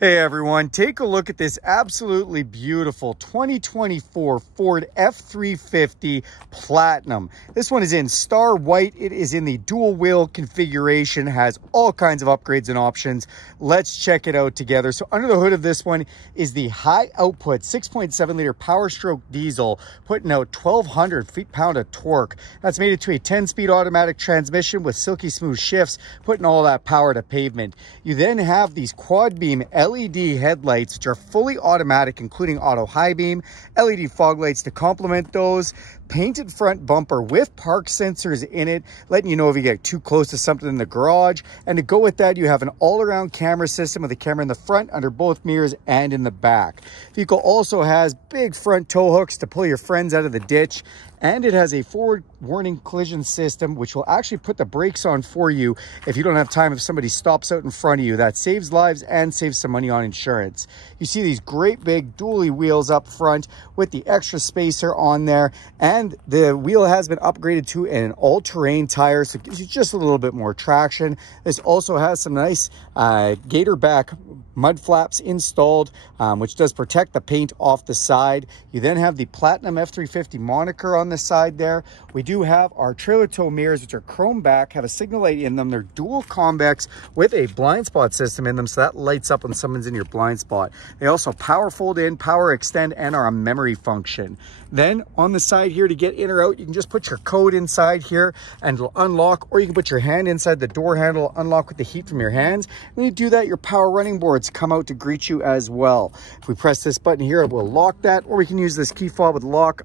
Hey everyone, take a look at this absolutely beautiful 2024 Ford F-350 Platinum. This one is in star white. It is in the dual wheel configuration, has all kinds of upgrades and options. Let's check it out together. So under the hood of this one is the high output 6.7 liter PowerStroke diesel, putting out 1,200 feet-pound of torque. That's made it to a 10-speed automatic transmission with silky smooth shifts, putting all that power to pavement. You then have these quad beam LED headlights, which are fully automatic, including auto high beam, LED fog lights to complement those, painted front bumper with park sensors in it, letting you know if you get too close to something in the garage. And to go with that, you have an all-around camera system with a camera in the front, under both mirrors, and in the back. The vehicle also has big front tow hooks to pull your friends out of the ditch. And it has a forward warning collision system, which will actually put the brakes on for you if you don't have time if somebody stops out in front of you. That saves lives and saves some money on insurance. You see these great big dually wheels up front with the extra spacer on there. And the wheel has been upgraded to an all-terrain tire, so it gives you just a little bit more traction. This also has some nice gator back mud flaps installed, which does protect the paint off the side. You then have the Platinum F-350 moniker on the side there. We do have our trailer tow mirrors, which are chrome back, have a signal light in them. They're dual convex with a blind spot system in them, so that lights up when someone's in your blind spot. They also power fold in, power extend, and are a memory function. Then on the side here, to get in or out, you can just put your code inside here and it'll unlock, or you can put your hand inside the door handle, unlock with the heat from your hands. When you do that, your power running boards come out to greet you as well. If we press this button here, it will lock that, or we can use this key fob with lock,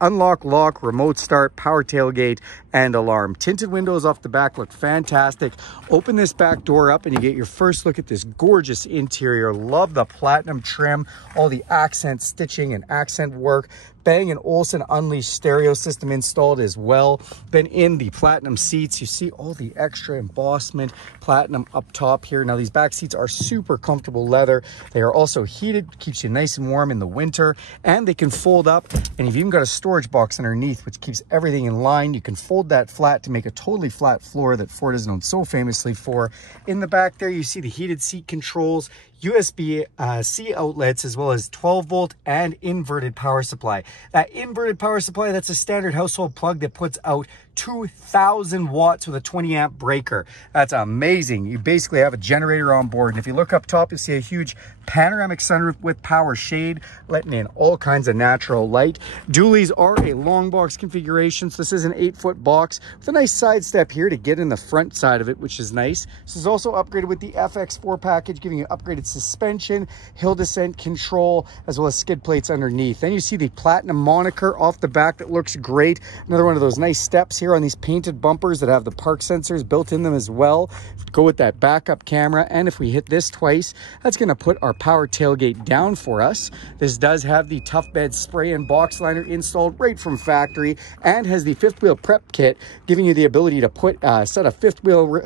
unlock, lock, remote start, power tailgate, and alarm. Tinted windows off the back look fantastic. Open this back door up and you get your first look at this gorgeous interior. Love the platinum trim, all the accent stitching and accent work. Bang & Olufsen Unleashed stereo system installed as well. Then in the platinum seats, you see all the extra embossment, platinum up top here. Now these back seats are super comfortable leather. They are also heated, keeps you nice and warm in the winter, and they can fold up. And you've even got a storage box underneath, which keeps everything in line. You can fold that flat to make a totally flat floor that Ford is known so famously for. In the back there, you see the heated seat controls, USB-C outlets, as well as 12-volt and inverted power supply. That inverted power supply, that's a standard household plug that puts out 2,000 watts with a 20-amp breaker. That's amazing. You basically have a generator on board. And if you look up top, you'll see a huge panoramic sunroof with power shade, letting in all kinds of natural light. Dualies are a long box configuration, so this is an 8-foot box with a nice side step here to get in the front side of it, which is nice. This is also upgraded with the FX4 package, giving you upgraded suspension, hill descent control, as well as skid plates underneath. Then you see the Platinum moniker off the back that looks great. Another one of those nice steps here on these painted bumpers that have the park sensors built in them as well. Go with that backup camera, and if we hit this twice, that's going to put our power tailgate down for us. This does have the Tough Bed spray and box liner installed right from factory, and has the fifth wheel prep kit, giving you the ability to put set a fifth wheel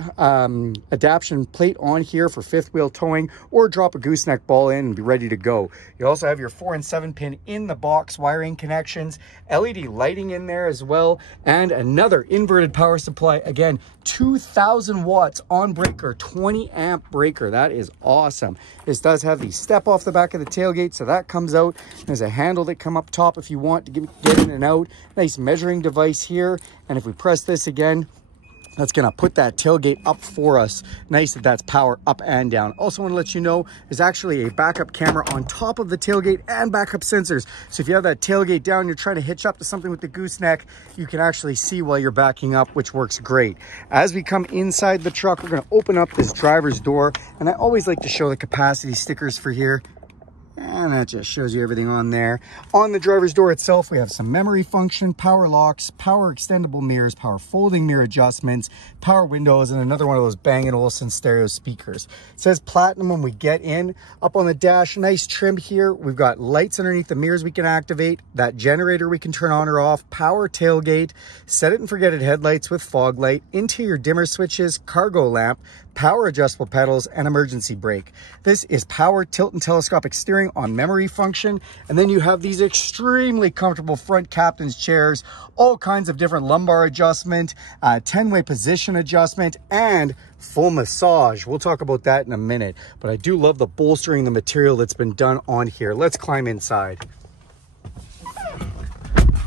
adaptation plate on here for fifth wheel towing, or drop a gooseneck ball in and be ready to go. You also have your 4 and 7 pin in the box wiring connections, LED lighting in there as well, and another inverted power supply. Again, 2,000 watts on breaker, 20-amp breaker. That is awesome. This does have the step off the back of the tailgate, so that comes out. There's a handle that come up top if you want to get in and out. Nice measuring device here, and if we press this again, that's going to put that tailgate up for us. Nice that that's power up and down. Also want to let you know there's actually a backup camera on top of the tailgate and backup sensors. So if you have that tailgate down, you're trying to hitch up to something with the gooseneck, you can actually see while you're backing up, which works great. As we come inside the truck, we're going to open up this driver's door, and I always like to show the capacity stickers for here. And that just shows you everything on there. On the driver's door itself, we have some memory function, power locks, power extendable mirrors, power folding mirror adjustments, power windows, and another one of those Bang & Olufsen stereo speakers. It says Platinum when we get in. Up on the dash, nice trim here. We've got lights underneath the mirrors we can activate, that generator we can turn on or off, power tailgate, set it and forget it headlights with fog light, interior dimmer switches, cargo lamp, power adjustable pedals, and emergency brake. This is power tilt and telescopic steering on memory function. And then you have these extremely comfortable front captain's chairs, all kinds of different lumbar adjustment, 10-way position adjustment, and full massage. We'll talk about that in a minute, but I do love the bolstering, the material that's been done on here. Let's climb inside.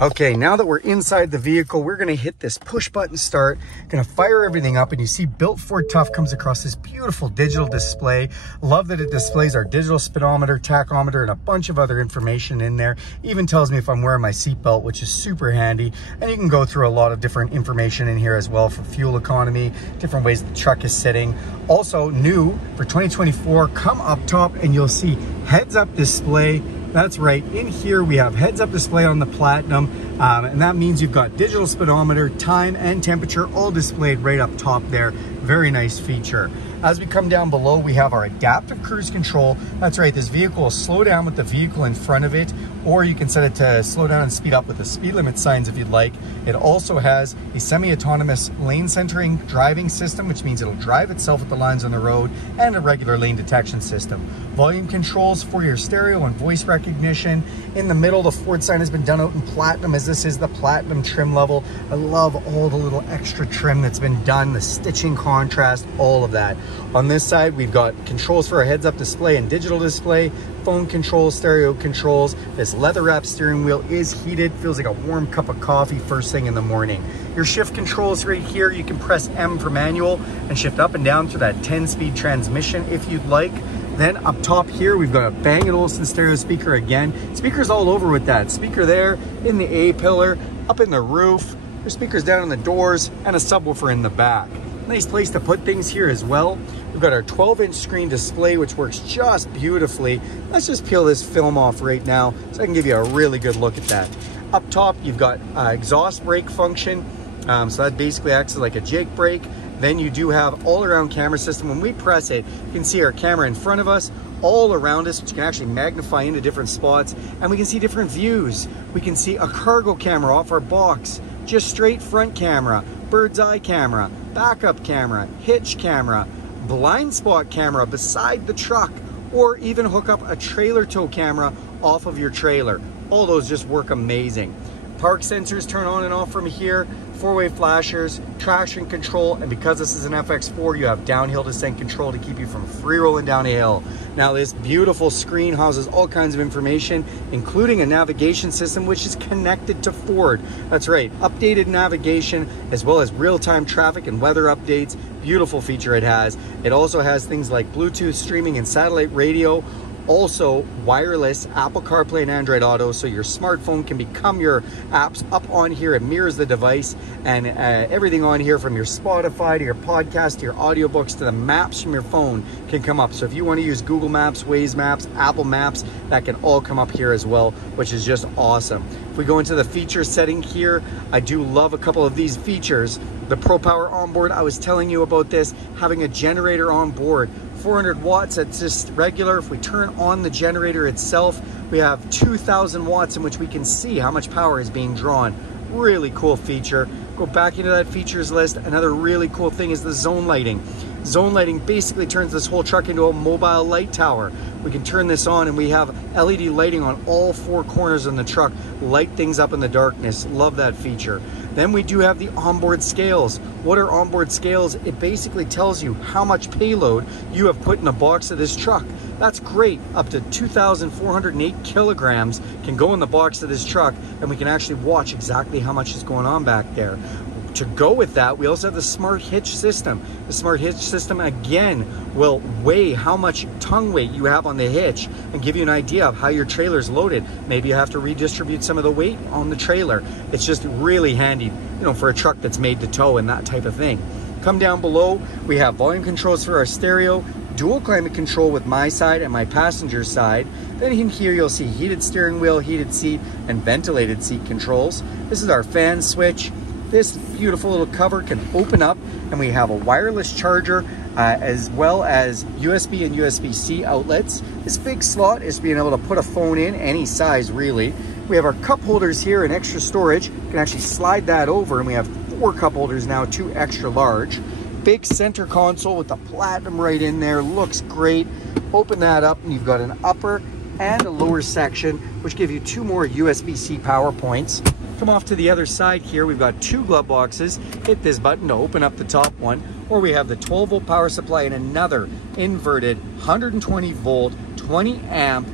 Okay, now that we're inside the vehicle, we're gonna hit this push button start, gonna fire everything up, and you see Built Ford Tough comes across this beautiful digital display. Love that it displays our digital speedometer, tachometer, and a bunch of other information in there. Even tells me if I'm wearing my seatbelt, which is super handy. And you can go through a lot of different information in here as well for fuel economy, different ways the truck is sitting. Also new for 2024, come up top and you'll see heads-up display. That's right, in here we have heads-up display on the Platinum, and that means you've got digital speedometer, time, and temperature all displayed right up top there. Very nice feature. As we come down below, we have our adaptive cruise control. That's right, this vehicle will slow down with the vehicle in front of it, or you can set it to slow down and speed up with the speed limit signs if you'd like. It also has a semi-autonomous lane centering driving system, which means it'll drive itself at the lines on the road, and a regular lane detection system. Volume controls for your stereo and voice recognition. In the middle, the Ford sign has been done out in platinum, as this is the platinum trim level. I love all the little extra trim that's been done, the stitching contrast, all of that. On this side, we've got controls for a heads-up display and digital display, phone controls, stereo controls. This leather-wrapped steering wheel is heated, feels like a warm cup of coffee first thing in the morning. Your shift controls right here, you can press M for manual and shift up and down through that 10-speed transmission if you'd like. Then up top here, we've got a Bang & Olufsen stereo speaker again. Speakers all over with that. Speaker there, in the A-pillar, up in the roof. There's speakers down in the doors, and a subwoofer in the back. Nice place to put things here as well. We've got our 12-inch screen display, which works just beautifully. Let's just peel this film off right now so I can give you a really good look at that. Up top, you've got exhaust brake function. So that basically acts like a Jake brake. Then you do have all-around camera system. When we press it, you can see our camera in front of us, all around us, which can actually magnify into different spots, and we can see different views. We can see a cargo camera off our box, just straight front camera, bird's eye camera, backup camera, hitch camera, blind spot camera beside the truck, or even hook up a trailer tow camera off of your trailer. All those just work amazing. Park sensors turn on and off from here, four-way flashers, traction control, and because this is an FX4, you have downhill descent control to keep you from free rolling down a hill. Now this beautiful screen houses all kinds of information, including a navigation system which is connected to Ford. That's right, updated navigation as well as real-time traffic and weather updates. Beautiful feature it has. It also has things like Bluetooth streaming and satellite radio. Also wireless Apple CarPlay and Android Auto, so your smartphone can become your apps up on here. It mirrors the device, and everything on here from your Spotify to your podcast to your audiobooks to the maps from your phone can come up. So if you want to use Google Maps, Waze Maps, Apple Maps, that can all come up here as well, which is just awesome. If we go into the feature setting here, I do love a couple of these features. The Pro Power onboard, I was telling you about this, having a generator on board. 400 watts, that's just regular. If we turn on the generator itself, we have 2,000 watts in which we can see how much power is being drawn. Really cool feature. Go back into that features list. Another really cool thing is the zone lighting. Zone lighting basically turns this whole truck into a mobile light tower. We can turn this on and we have LED lighting on all four corners in the truck, light things up in the darkness. Love that feature. Then we do have the onboard scales. What are onboard scales? It basically tells you how much payload you have put in the box of this truck. That's great. Up to 2,408 kilograms can go in the box of this truck, and we can actually watch exactly how much is going on back there. To go with that, we also have the smart hitch system. The smart hitch system, again, will weigh how much tongue weight you have on the hitch and give you an idea of how your trailer's loaded. Maybe you have to redistribute some of the weight on the trailer. It's just really handy, you know, for a truck that's made to tow and that type of thing. Come down below, we have volume controls for our stereo, dual climate control with my side and my passenger side. Then in here you'll see heated steering wheel, heated seat, and ventilated seat controls. This is our fan switch. This beautiful little cover can open up, and we have a wireless charger as well as USB and USB-C outlets. This big slot is being able to put a phone in any size really. We have our cup holders here and extra storage. You can actually slide that over, and we have 4 cup holders now, 2 extra large. big center console with the Platinum right in there. Looks great. Open that up and you've got an upper and a lower section, which give you 2 more USB-C power points. Come off to the other side here, we've got 2 glove boxes. Hit this button to open up the top one, or we have the 12-volt power supply and another inverted 120-volt, 20-amp,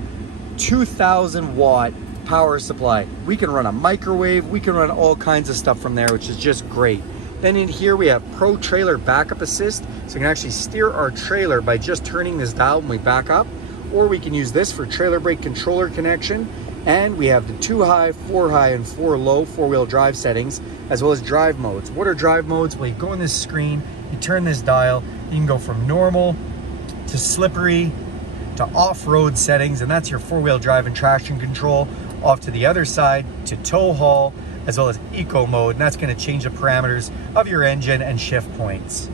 2,000-watt power supply. We can run a microwave, we can run all kinds of stuff from there, which is just great. Then in here we have Pro Trailer Backup Assist, so we can actually steer our trailer by just turning this dial when we back up, or we can use this for trailer brake controller connection. And we have the 2 high, 4 high, and 4 low 4-wheel drive settings, as well as drive modes. What are drive modes? Well, you go on this screen, you turn this dial, you can go from normal to slippery to off-road settings, and that's your 4-wheel drive and traction control. Off to the other side to tow haul, as well as eco mode, and that's going to change the parameters of your engine and shift points.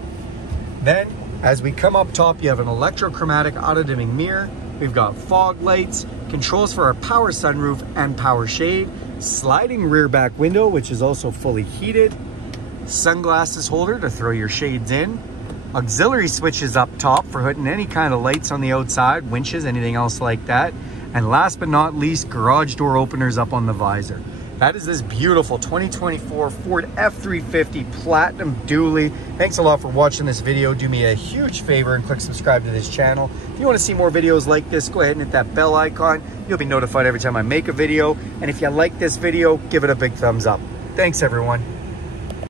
Then, as we come up top, you have an electrochromatic auto-dimming mirror. We've got fog lights, controls for our power sunroof and power shade, sliding rear back window, which is also fully heated, sunglasses holder to throw your shades in, auxiliary switches up top for putting any kind of lights on the outside, winches, anything else like that. And last but not least, garage door openers up on the visor. That is this beautiful 2024 Ford F-350 Platinum Dually. Thanks a lot for watching this video. Do me a huge favor and click subscribe to this channel. If you want to see more videos like this, go ahead and hit that bell icon. You'll be notified every time I make a video. And if you like this video, give it a big thumbs up. Thanks, everyone.